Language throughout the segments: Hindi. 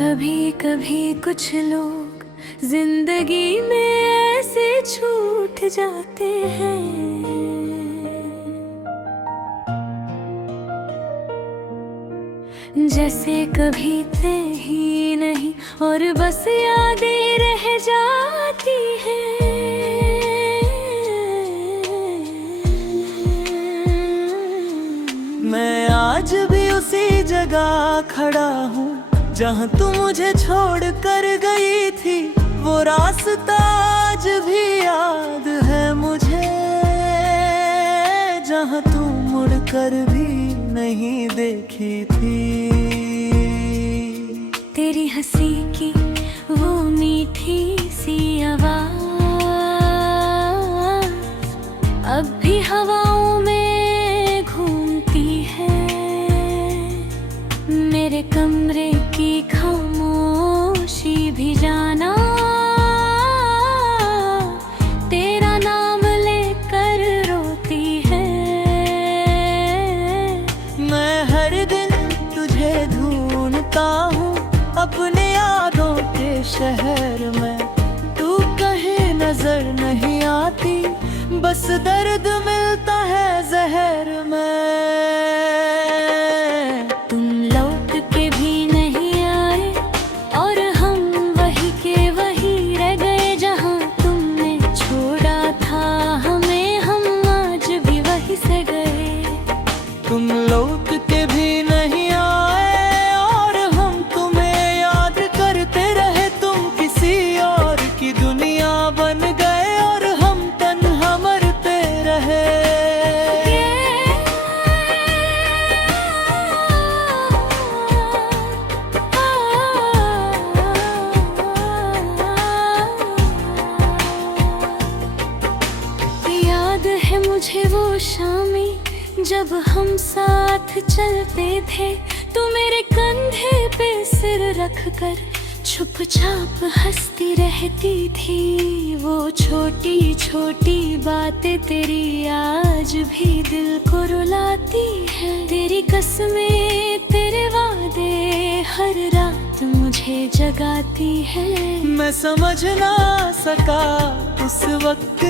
कभी कभी कुछ लोग जिंदगी में ऐसे छूट जाते हैं, जैसे कभी थे ही नहीं और बस यादें रह जाती हैं। मैं आज भी उसी जगह खड़ा हूँ जहाँ तू मुझे छोड़ कर गई थी। वो रास्ता आज भी याद है मुझे, जहाँ तू मुड़ कर भी नहीं देखी थी। तेरी हंसी की वो मीठी सी आवाज़ अब भी हवाओं में घूमती है। मेरे कमरे की खामोशी भी जाना तेरा नाम लेकर रोती है। मैं हर दिन तुझे ढूंढता हूँ अपने यादों के शहर में। तू कहीं नजर नहीं आती, बस दर्द मिलता है जहर में। तुम लौट के भी नहीं आए और हम वही के वही रह गए, जहाँ तुमने छोड़ा था हमें हम आज भी वही से गए। तुम लौट के भी नहीं आए और हम तुम्हें याद करते रहे। तुम किसी और की दुनिया बन गए और हम तन्हा मरते रहे। याद है मुझे वो शामें जब हम साथ चलते थे। तू मेरे कंधे पे सिर रख कर चुपचाप हंसती रहती थी। वो छोटी छोटी बातें तेरी आज भी दिल को रुलाती है। तेरी कसमें तेरे वादे हर रात मुझे जगाती है। मैं समझ ना सका उस वक्त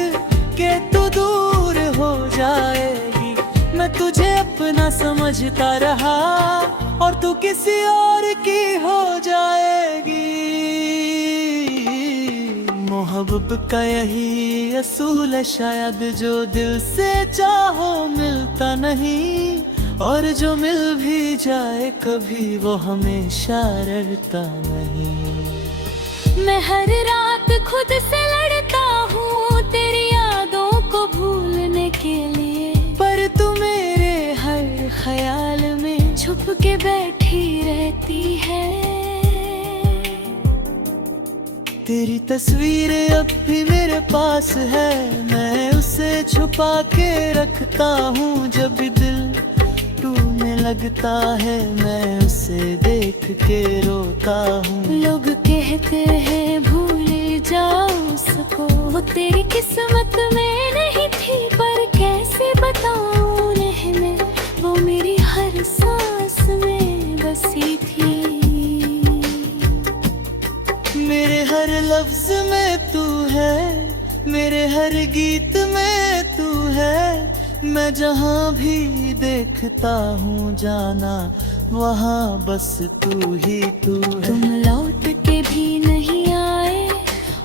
के तू दूर हो जाएगी। मैं तुझे अपना समझता रहा और तू किसी और की हो जाएगी। मोहब्बत का यही असूल है शायद, जो दिल से चाहो मिलता नहीं, और जो मिल भी जाए कभी वो हमेशा रहता नहीं। मैं हर रात खुद से लड़ता हूँ तेरी यादों को भूलने के लिए, पर तू मेरे हर ख्याल में छुप के बैठी रहती है। तेरी तस्वीर अब भी मेरे पास है, मैं उसे छुपा के रखता हूँ। जब भी दिल टूटने लगता है मैं उसे देख के रोता हूँ। लोग कहते हैं भूल जाओ उसको, वो तेरी किस्मत में नहीं थी, पर कैसे बताऊं उन्हें मैं, वो मेरी हर सांस में बसी थी। मेरे हर लफ्ज में तू है, मेरे हर गीत में तू है। मैं जहाँ भी देखता हूँ जाना वहाँ बस तू ही तू है। तुम लौट के भी नहीं आए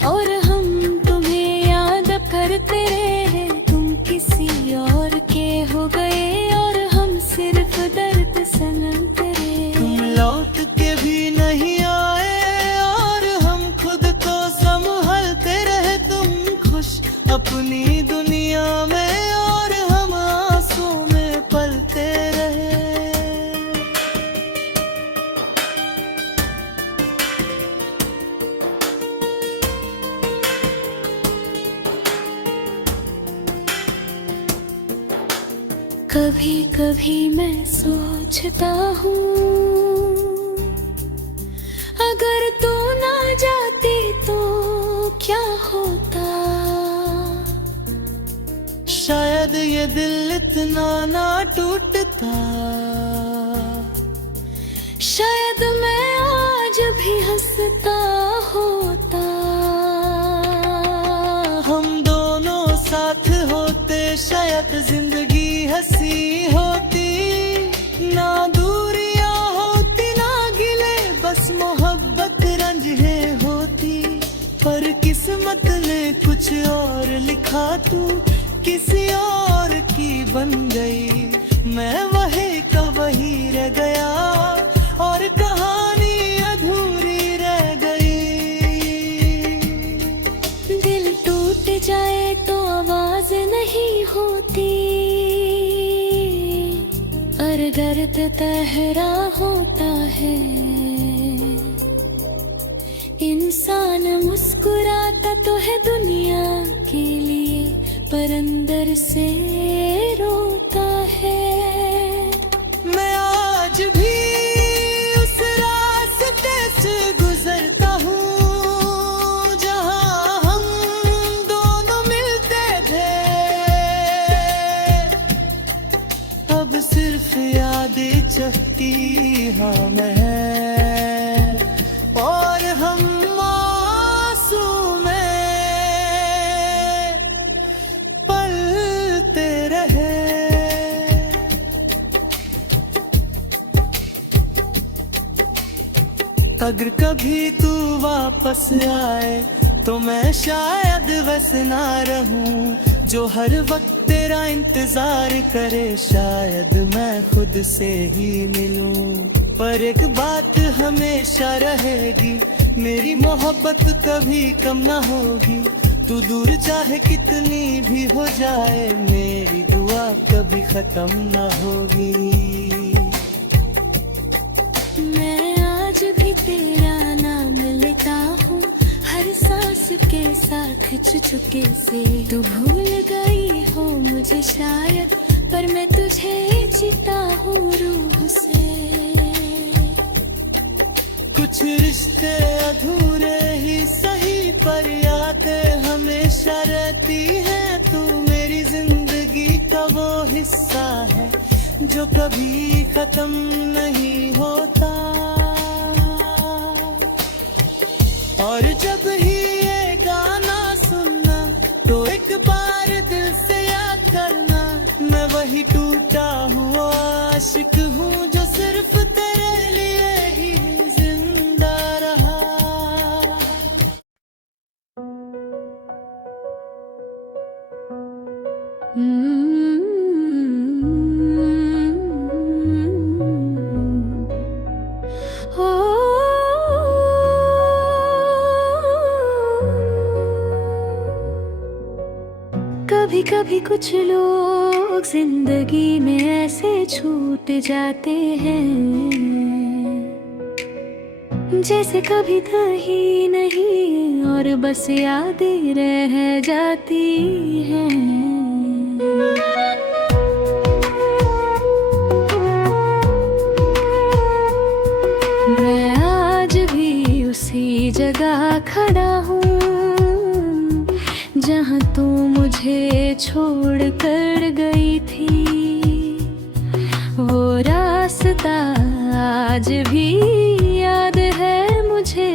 और हम तुम्हें याद करते रहे। तुम किसी और के हो गए और हम सिर्फ दर्द सनमते रहे। तुम लौट के भी नहीं आए और हम खुद को संभालते रहे। तुम खुश अपनी दुनिया में और हम आंसू में पलते रहे। कभी कभी मैं सोचता हूँ अगर तू ना जाती तो क्या होता। शायद ये दिल इतना ना टूटता, शायद मैं आज भी भी हंसता होता। हम दोनों साथ होते शायद जिंदगी हंसी होती। ना दूरियां होती ना गिले, बस मोहब्बत रंजिए होती। पर किस्मत ने कुछ और लिखा, तू किसी और की बन गई। मैं वही का वही रह गया और कहानी अधूरी रह गई। दिल टूट जाए तो आवाज नहीं होती, और दर्द तहरा होता है। इंसान मुस्कुराता तो है दुनिया के लिए, पर अंदर से रोता है। मैं आज भी उस रास्ते से गुजरता हूँ जहाँ हम दोनों मिलते थे। अब सिर्फ यादें चलती हाँ मैं और हम मासूम पलते रहे। अगर कभी तू वापस आए तो मैं शायद वैसे ना रहूं जो हर वक्त तेरा इंतजार करे। शायद मैं खुद से ही मिलूं, पर एक बात हमेशा रहेगी, मेरी मोहब्बत कभी कम ना होगी। तू दूर चाहे कितनी भी हो जाए, मेरी दुआ कभी खत्म ना होगी। मैं आज भी तेरा नाम लेता हूँ हर सांस के साथ चुचुके से। तू भूल गई हो मुझे शायद, पर मैं तुझे जीता हूँ रूह से। कुछ रिश्ते अधूरे ही सही, पर यादें हमेशा रहती हैं। तू मेरी जिंदगी का वो हिस्सा है जो कभी खत्म नहीं होता। और जब ही ये गाना सुनना तो एक बार दिल से याद करना, मैं वही टूटा हुआ आशिक हूँ जो सिर्फ तेरे लिए ही जिंदा रहा। कभी कभी कुछ लोग जिंदगी में ऐसे छूट जाते हैं, जैसे कभी था ही नहीं और बस यादें रह जाती हैं। मैं आज भी उसी जगह खड़ा हूँ जहाँ तू मुझे छोड़ कर गई थी। वो रास्ता आज भी याद है मुझे,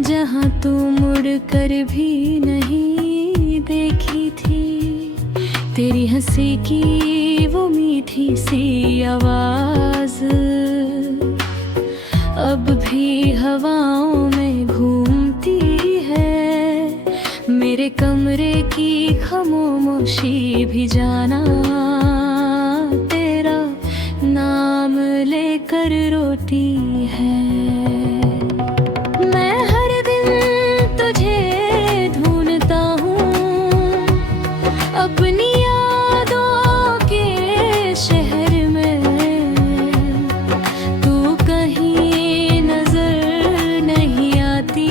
जहाँ तू मुड़ कर भी नहीं देखी थी। तेरी हंसी की वो मीठी सी आवाज़ अब भी हवाओं में घूमती है। मेरे कमरे की खामोशी भी जाना तेरा नाम लेकर रोती है। मैं हर दिन तुझे ढूंढता हूँ अपनी यादों के शहर में। तू कहीं नजर नहीं आती,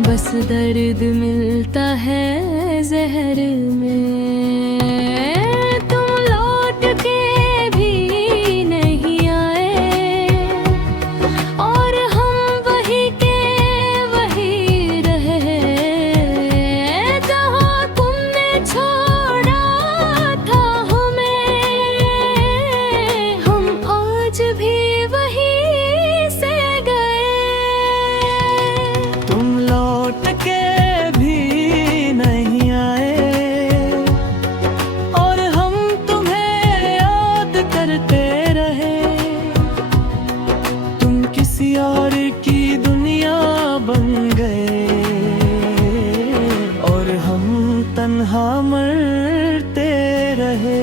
बस दर्द मिलता है जहर में। तुम लौट के भी नहीं आए और हम वही के वही रहे, जहाँ तुमने छोड़ा था हमें। हम आज भी वहीं से गए तन्हा मरते रहे।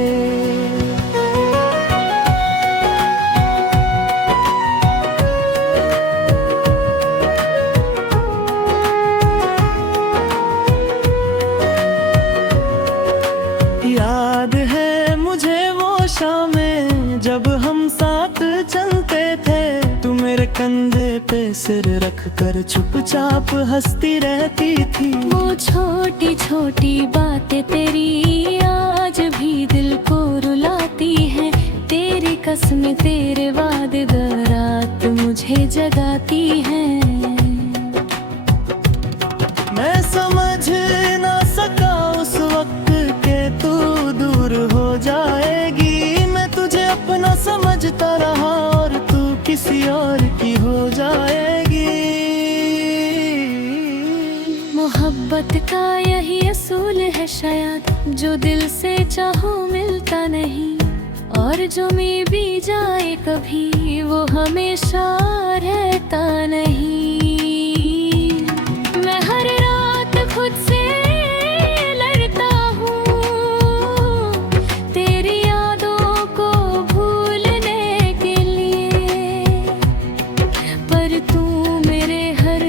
याद है मुझे वो शामें जब हम साथ चलते थे, तू मेरे कंधे पे सिर रख कर चुपचाप हंसती रहती थी। वो छोटी छोटी बातें तेरी आज भी दिल को रुलाती हैं। तेरी कसमें तेरे वादे रात मुझे जगाती हैं। मैं समझ ना सका उस वक्त के तू दूर हो जाएगी। मैं तुझे अपना समझता रहा और तू किसी और की हो जाएगी। मोहब्बत का यही असूल है शायद, जो दिल से चाहो मिलता नहीं, और जो मिल भी जाए कभी वो हमेशा रहता नहीं। मैं हर रात खुद से लड़ता हूँ तेरी यादों को भूलने के लिए, पर तू मेरे हर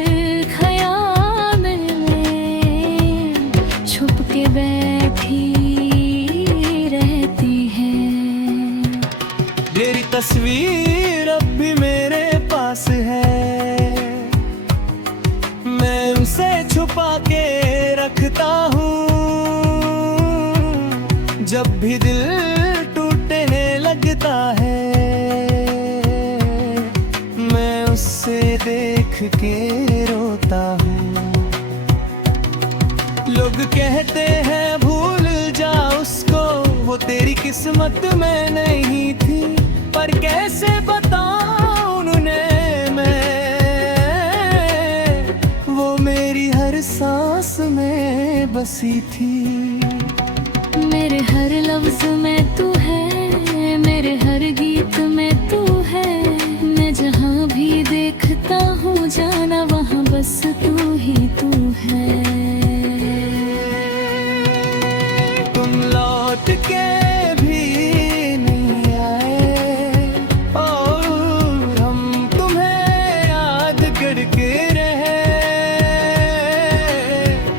ख्याल में छुप के बैठी रहती है। तेरी तस्वीर अब भी मेरे पास है, मैं उसे छुपा के रखता हूँ। जब भी दिल टूटने लगता है, मैं उससे देख के रोता हूँ। लोग कहते हैं भूल जा उसको, वो तेरी किस्मत में नहीं थी, पर कैसे बताऊं उन्हें मैं, वो मेरी हर सांस में बसी थी। मेरे हर लफ्ज में तू है, मेरे हर गीत में तू है। मैं जहाँ भी देखता हूँ जाना वहाँ बस तू ही तू है। तुम लौट के भी नहीं आए और हम तुम्हें याद करके रहे।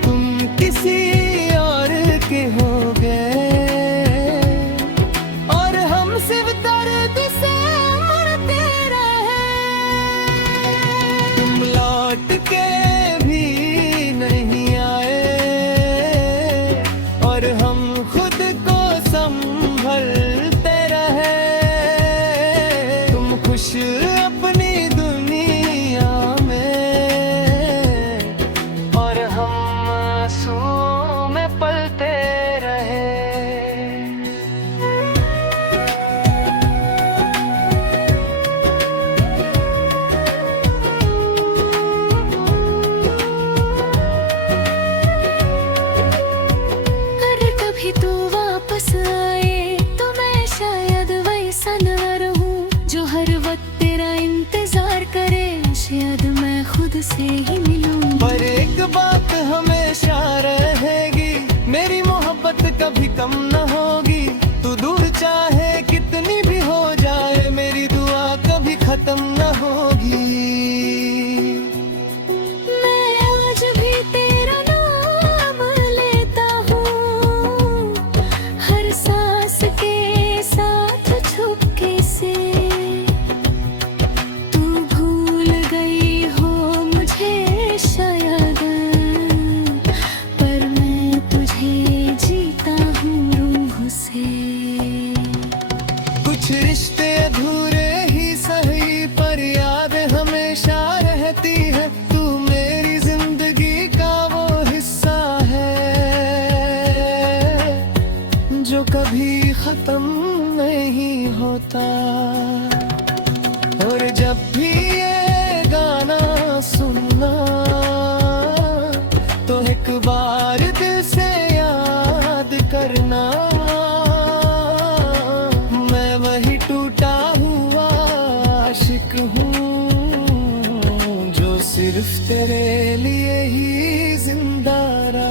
तुम किसी और के हो गए और हम सिर्फ दर्द से मरते रहे। तुम लौट के भी नहीं आए और हम खुद को संभलते रहे। तुम खुश अपनी दुनिया में और हम आंसुओं में पलते रहे। अगर कभी तू वापस आए तो मैं शायद वैसा न रहूं जो हर वक्त तेरा इंतजार करे। शायद मैं खुद से ही मिलूं, पर एक बात हमेशा रहेगी, मेरी मोहब्बत कभी कम न होगी। तू दूर चाहे कितनी भी हो जाए, मेरी दुआ कभी खत्म न होगी। मैं आज भी तेरा नाम लेता हूँ हर सांस के साथ छुपके से। तू भूल गई हो मुझे शायद, पर मैं तुझे जीता हूँ रूह से। कुछ रिश्ते अधूरे ही सही, पर याद हमेशा रहती है। तू मेरी जिंदगी का वो हिस्सा है जो कभी खत्म नहीं होता। और जब भी ये गाना सुनना तो एक बार दिल से याद करना, मैं वही टूटा हुआ आशिक हूँ जो सिर्फ तेरे लिए ही जिंदा रहा।